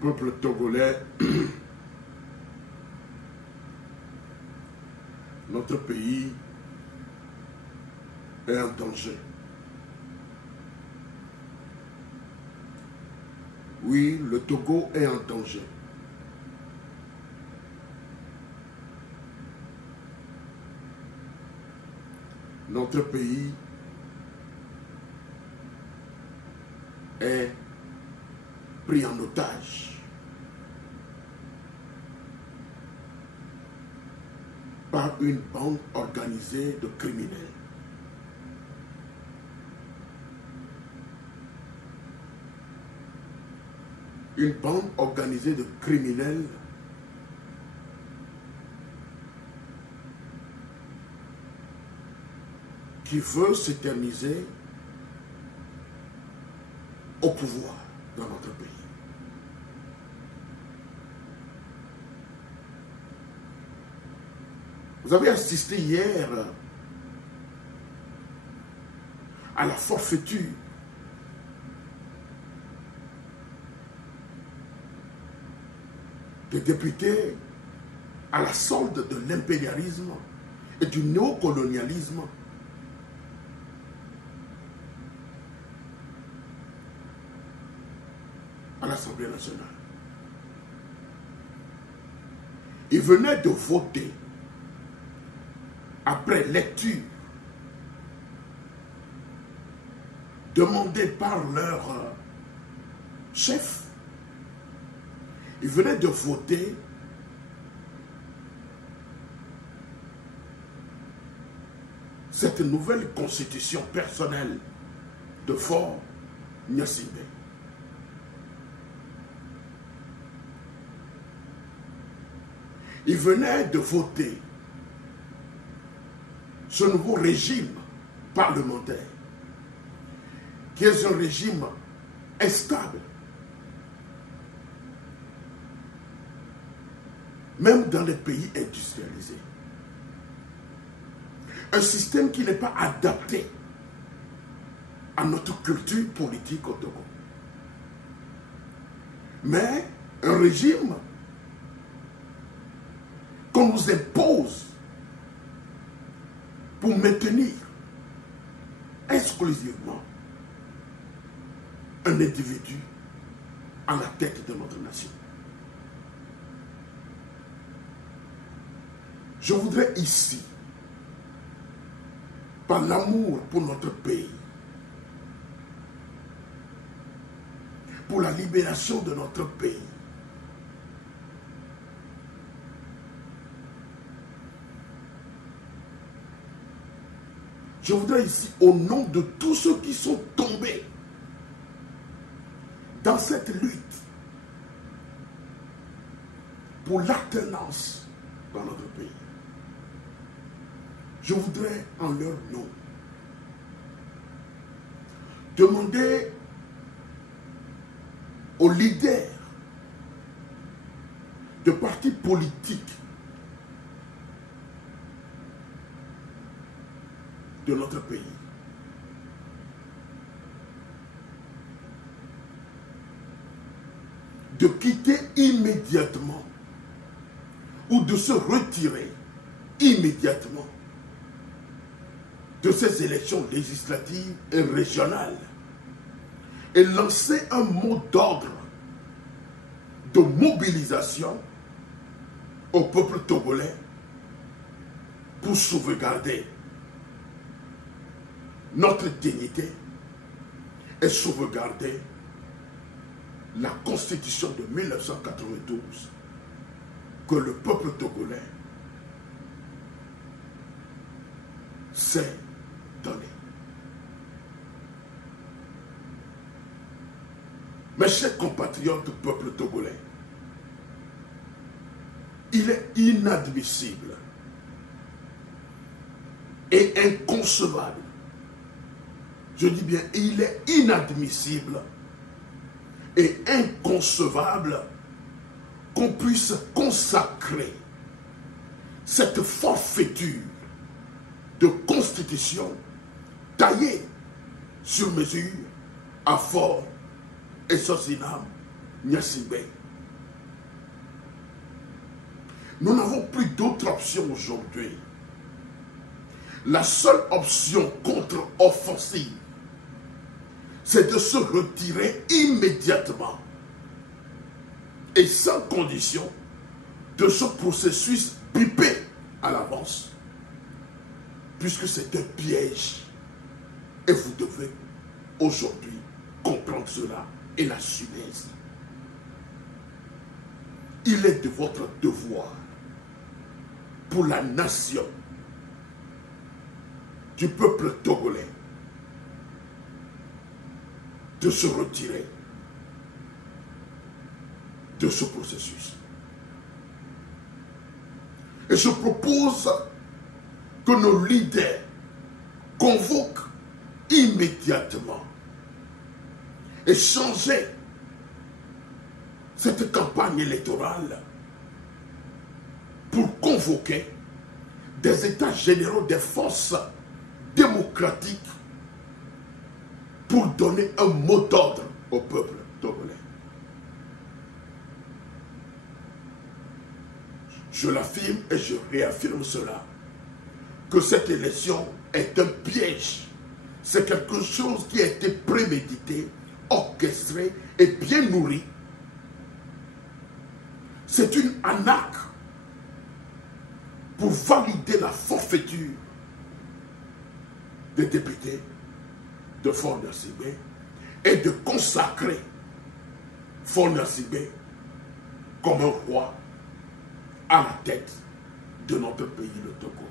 Peuple togolais, notre pays est en danger. Oui, le Togo est en danger. Notre pays est pris en otage par une bande organisée de criminels. Une bande organisée de criminels qui veut s'éterniser au pouvoir dans notre pays. Vous avez assisté hier à la forfaiture des députés à la solde de l'impérialisme et du néocolonialisme à l'Assemblée nationale. Ils venaient de voter après lecture demandée par leur chef. Ils venaient de voter cette nouvelle constitution personnelle de Faure Gnassingbé. Ils venaient de voter ce nouveau régime parlementaire, qui est un régime instable, même dans les pays industrialisés. Un système qui n'est pas adapté à notre culture politique au Togo. Mais un régime qu'on nous impose pour maintenir exclusivement un individu à la tête de notre nation. Je voudrais ici, par l'amour pour notre pays, pour la libération de notre pays, je voudrais ici, au nom de tous ceux qui sont tombés dans cette lutte pour l'alternance dans notre pays, je voudrais en leur nom demander aux leaders de partis politiques de notre pays de quitter immédiatement ou de se retirer immédiatement de ces élections législatives et régionales et lancer un mot d'ordre de mobilisation au peuple togolais pour sauvegarder notre dignité et sauvegarder la constitution de 1992 que le peuple togolais s'est donné. Mes chers compatriotes du peuple togolais, il est inadmissible et inconcevable. Je dis bien, il est inadmissible et inconcevable qu'on puisse consacrer cette forfaiture de constitution taillée sur mesure à Faure et Gnassingbé Nous n'avons plus d'autre option aujourd'hui. La seule option contre-offensive, c'est de se retirer immédiatement et sans condition de ce processus bipé à l'avance, puisque c'est un piège. Et vous devez aujourd'hui comprendre cela et l'assumer. Il est de votre devoir pour la nation du peuple togolais de se retirer de ce processus. Et je propose que nos leaders convoquent immédiatement et changer cette campagne électorale pour convoquer des états généraux des forces démocratiques pour donner un mot d'ordre au peuple togolais. Je l'affirme et je réaffirme cela, que cette élection est un piège. C'est quelque chose qui a été prémédité, orchestré et bien nourri. C'est une arnaque pour valider la forfaiture des députés de Faure Gnassingbé et de consacrer Faure Gnassingbé comme un roi à la tête de notre pays, le Togo.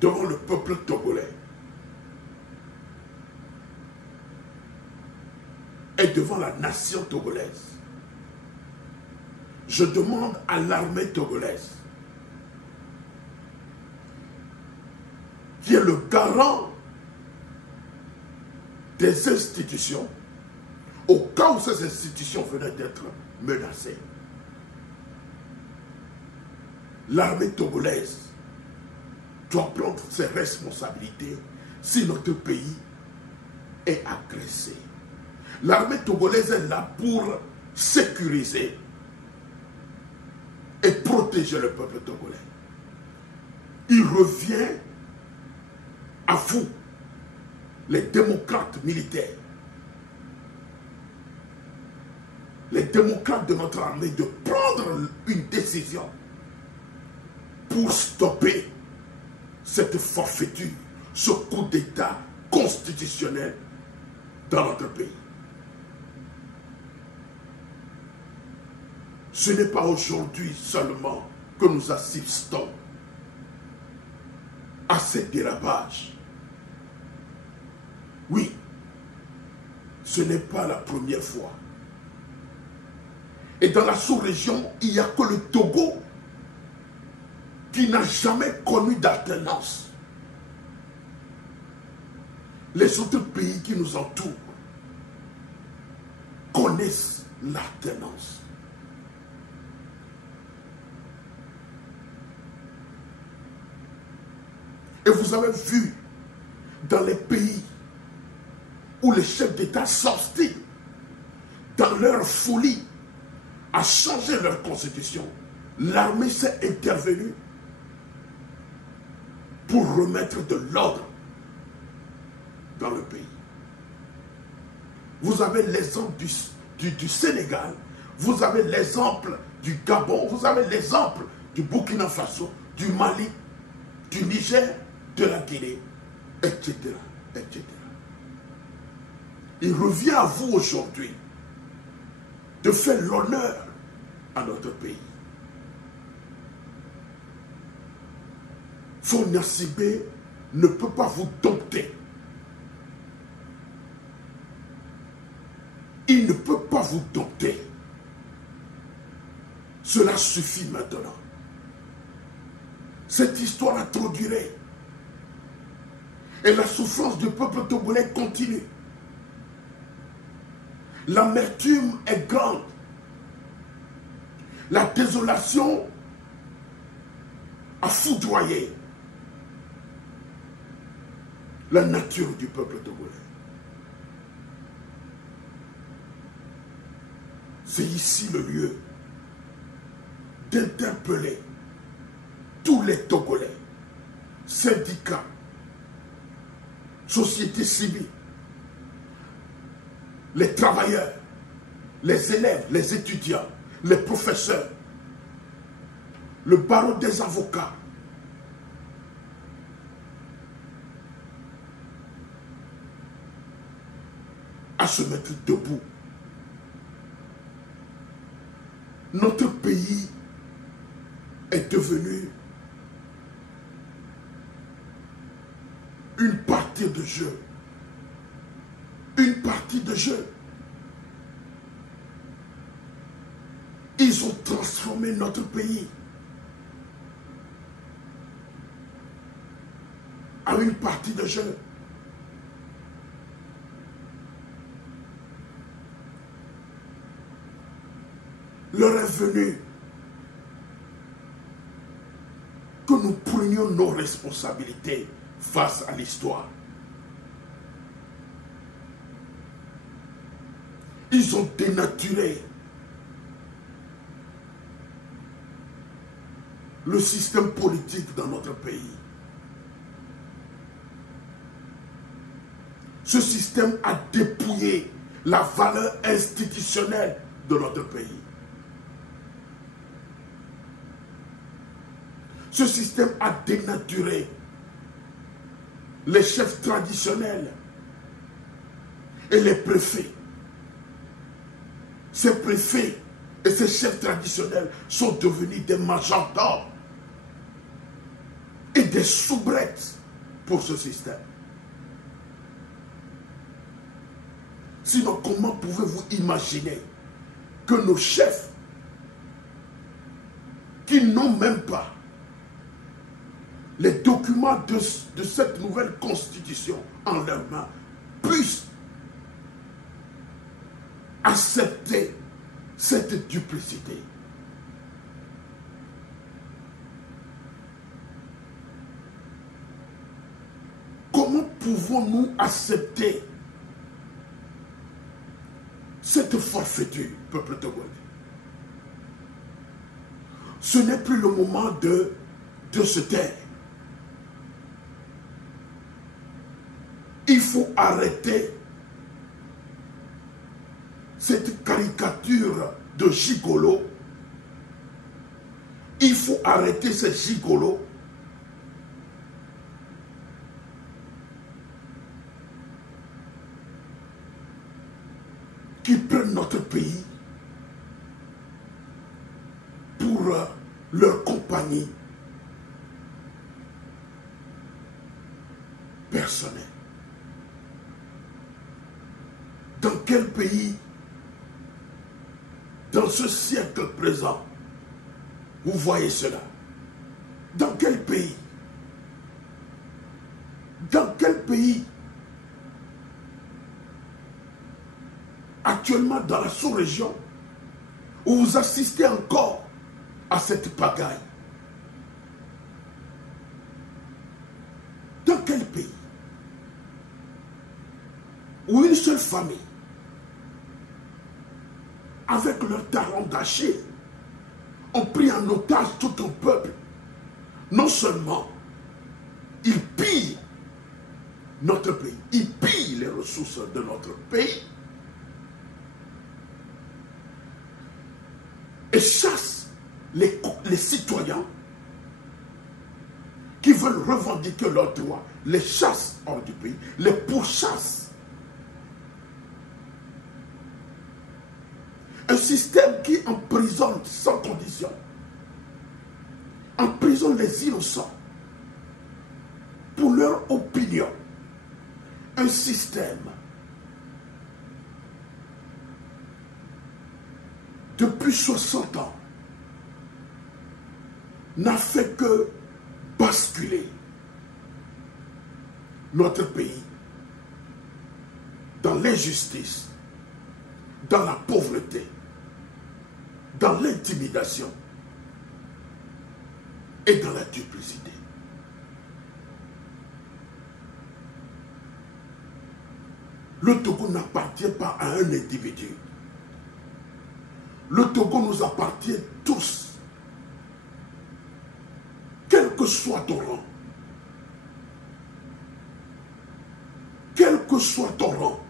Devant le peuple togolais et devant la nation togolaise, je demande à l'armée togolaise, qui est le garant des institutions, au cas où ces institutions venaient d'être menacées. L'armée togolaise doit prendre ses responsabilités si notre pays est agressé. L'armée togolaise est là pour sécuriser et protéger le peuple togolais. Il revient à vous, les démocrates militaires, les démocrates de notre armée, de prendre une décision pour stopper cette forfaiture, ce coup d'État constitutionnel dans notre pays. Ce n'est pas aujourd'hui seulement que nous assistons à ces dérapages. Oui, ce n'est pas la première fois. Et dans la sous-région, il n'y a que le Togo qui n'a jamais connu d'alternance. Les autres pays qui nous entourent connaissent l'alternance. Et vous avez vu dans les pays où les chefs d'État s'obstinent dans leur folie à changer leur constitution, l'armée s'est intervenue pour remettre de l'ordre dans le pays. Vous avez l'exemple du Sénégal, vous avez l'exemple du Gabon, vous avez l'exemple du Burkina Faso, du Mali, du Niger, de la Guinée, etc., etc. Il revient à vous aujourd'hui de faire l'honneur à notre pays. Faure Gnassingbé ne peut pas vous dompter. Il ne peut pas vous dompter. Cela suffit maintenant. Cette histoire a trop duré. Et la souffrance du peuple togolais continue. L'amertume est grande. La désolation a foudroyé la nature du peuple togolais. C'est ici le lieu d'interpeller tous les Togolais, syndicats, sociétés civiles, les travailleurs, les élèves, les étudiants, les professeurs, le barreau des avocats, à se mettre debout. Notre pays est devenu une partie de jeu. Une partie de jeu. Ils ont transformé notre pays en une partie de jeu. L'heure est venue que nous prenions nos responsabilités face à l'histoire. Ils ont dénaturé le système politique dans notre pays. Ce système a dépouillé la valeur institutionnelle de notre pays. Ce système a dénaturé les chefs traditionnels et les préfets. Ces préfets et ces chefs traditionnels sont devenus des majordomes et des soubrettes pour ce système. Sinon, comment pouvez-vous imaginer que nos chefs, qui n'ont même pas les documents de cette nouvelle constitution en leurs mains, puissent accepter cette duplicité? Comment pouvons-nous accepter cette forfaiture, peuple togolais? Ce n'est plus le moment de se taire. Il faut arrêter cette caricature de gigolo. Il faut arrêter ces gigolos qui prennent notre pays pour leur compagnie personnelle. Dans quel pays, dans ce siècle présent, vous voyez cela? Dans quel pays? Dans quel pays? Actuellement dans la sous-région, où vous assistez encore à cette pagaille? Dans quel pays? Où une seule famille, avec leurs darons gâchés, ont pris en otage tout un peuple. Non seulement ils pillent notre pays, ils pillent les ressources de notre pays et chassent les citoyens qui veulent revendiquer leurs droits, les chassent hors du pays, les pourchassent. Un système qui emprisonne sans condition, emprisonne les innocents pour leur opinion. Un système depuis 60 ans n'a fait que basculer notre pays dans l'injustice, dans la pauvreté, dans l'intimidation et dans la duplicité. Le Togo n'appartient pas à un individu. Le Togo nous appartient tous. Quel que soit ton rang. Quel que soit ton rang.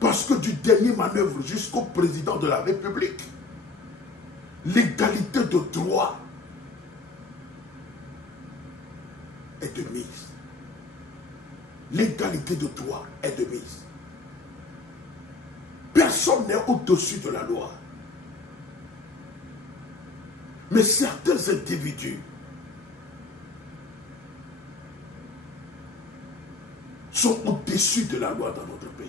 Parce que du dernier manœuvre jusqu'au président de la République, l'égalité de droit est de mise. L'égalité de droit est de mise. Personne n'est au-dessus de la loi. Mais certains individus sont au-dessus de la loi dans notre pays.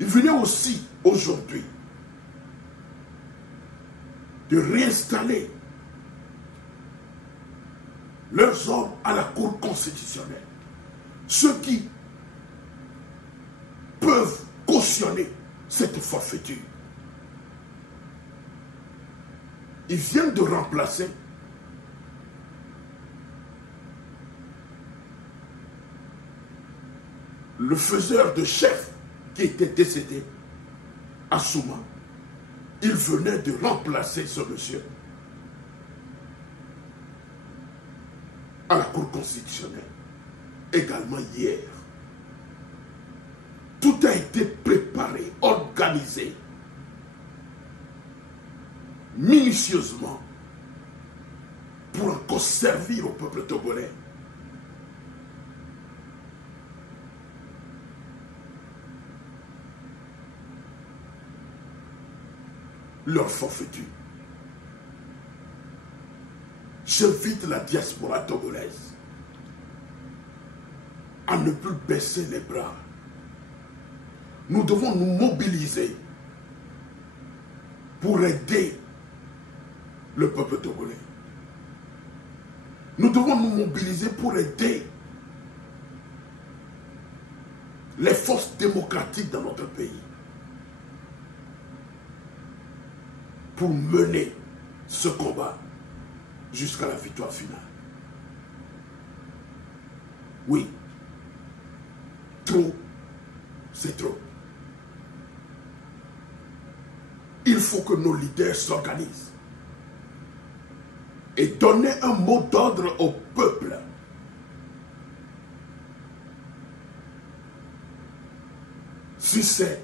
Il venait aussi aujourd'hui de réinstaller leurs hommes à la Cour constitutionnelle. Ceux qui peuvent cautionner cette forfaiture. Ils viennent de remplacer le faiseur de chef qui était décédé, Assouma. Il venait de remplacer ce monsieur à la Cour constitutionnelle. Également hier. Tout a été préparé, organisé, minutieusement, pour encore servir au peuple togolais. Leur forfaiture. J'invite la diaspora togolaise à ne plus baisser les bras. Nous devons nous mobiliser pour aider le peuple togolais. Nous devons nous mobiliser pour aider les forces démocratiques dans notre pays. Pour mener ce combat jusqu'à la victoire finale. Oui, trop, c'est trop. Il faut que nos leaders s'organisent et donner un mot d'ordre au peuple. Si c'est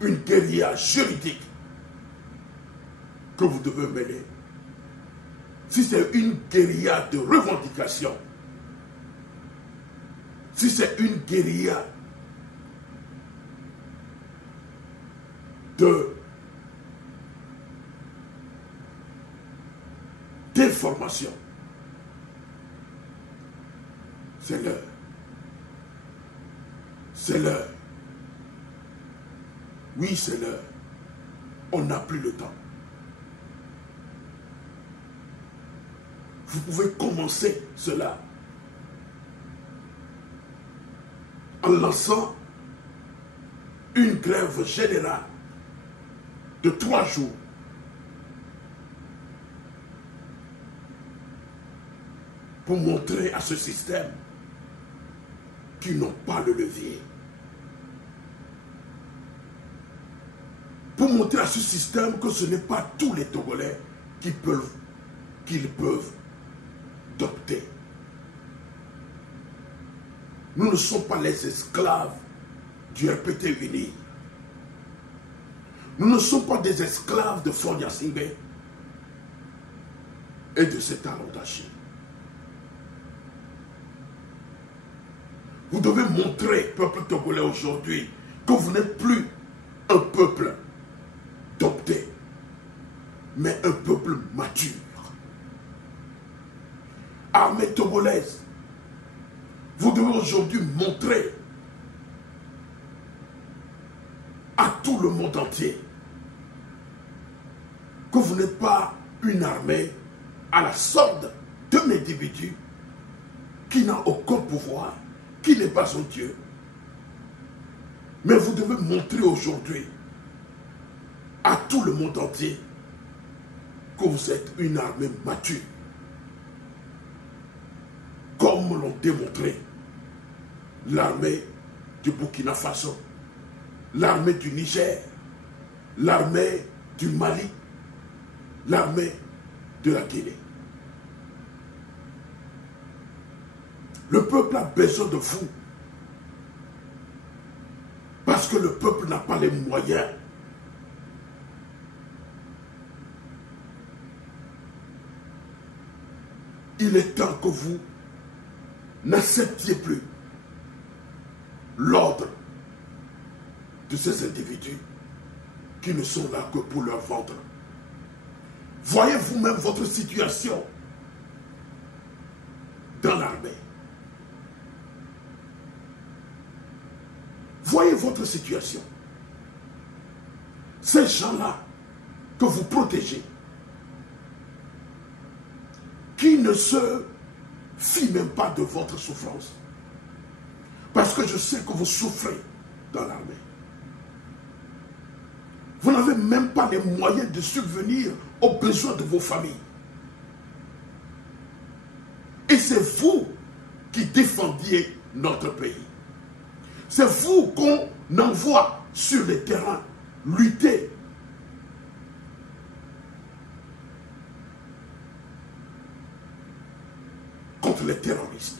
une guérilla juridique que vous devez mener, si c'est une guérilla de revendication, si c'est une guérilla d'information, c'est l'heure. C'est l'heure. Oui, c'est l'heure. On n'a plus le temps. Vous pouvez commencer cela en lançant une grève générale de 3 jours pour montrer à ce système qu'ils n'ont pas le levier. Pour montrer à ce système que ce n'est pas tous les Togolais qui peuvent d'opter. Nous ne sommes pas les esclaves du RPT uni. Nous ne sommes pas des esclaves de Fonia Singbe et de cet Arondachi. Vous devez montrer, peuple togolais, aujourd'hui, que vous n'êtes plus un peuple d'opter, mais un peuple mature. Armée togolaise, vous devez aujourd'hui montrer à tout le monde entier que vous n'êtes pas une armée à la sorte d'un individu qui n'a aucun pouvoir, qui n'est pas un Dieu. Mais vous devez montrer aujourd'hui à tout le monde entier que vous êtes une armée mature. Comme l'ont démontré l'armée du Burkina Faso, l'armée du Niger, l'armée du Mali, l'armée de la Guinée. Le peuple a besoin de vous. Parce que le peuple n'a pas les moyens. Il est temps que vous n'acceptiez plus l'ordre de ces individus qui ne sont là que pour leur ventre. Voyez vous-même votre situation dans l'armée. Voyez votre situation. Ces gens-là que vous protégez, qui ne se fient même pas de votre souffrance. Parce que je sais que vous souffrez dans l'armée. Vous n'avez même pas les moyens de subvenir aux besoins de vos familles. Et c'est vous qui défendiez notre pays. C'est vous qu'on envoie sur les terrains lutter. Contre les terroristes.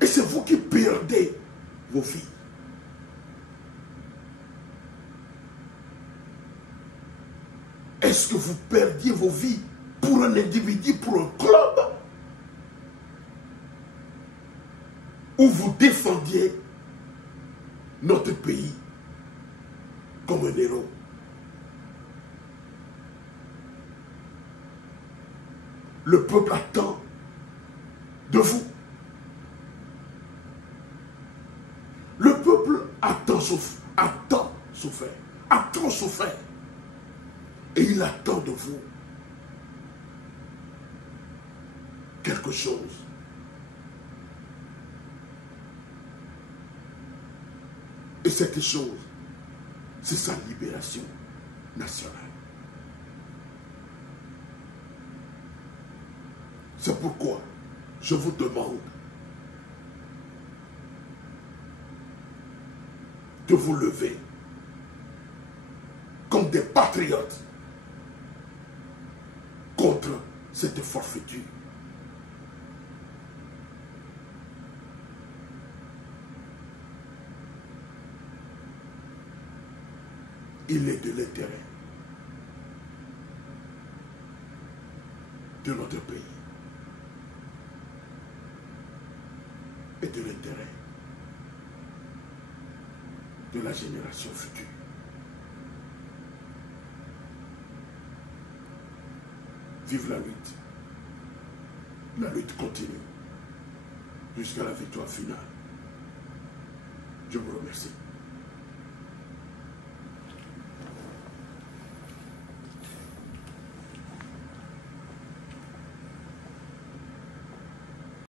Et c'est vous qui perdez vos vies. Est-ce que vous perdiez vos vies pour un individu, pour un club? Ou vous défendiez notre pays comme un héros? Le peuple attend de vous. Le peuple a tant souffert, a trop souffert. Et il attend de vous quelque chose. Et cette chose, c'est sa libération nationale. C'est pourquoi je vous demande de vous lever comme des patriotes contre cette forfaiture. Il est de l'intérêt de notre pays et de l'intérêt de la génération future. Vive la lutte. La lutte continue jusqu'à la victoire finale. Je vous remercie.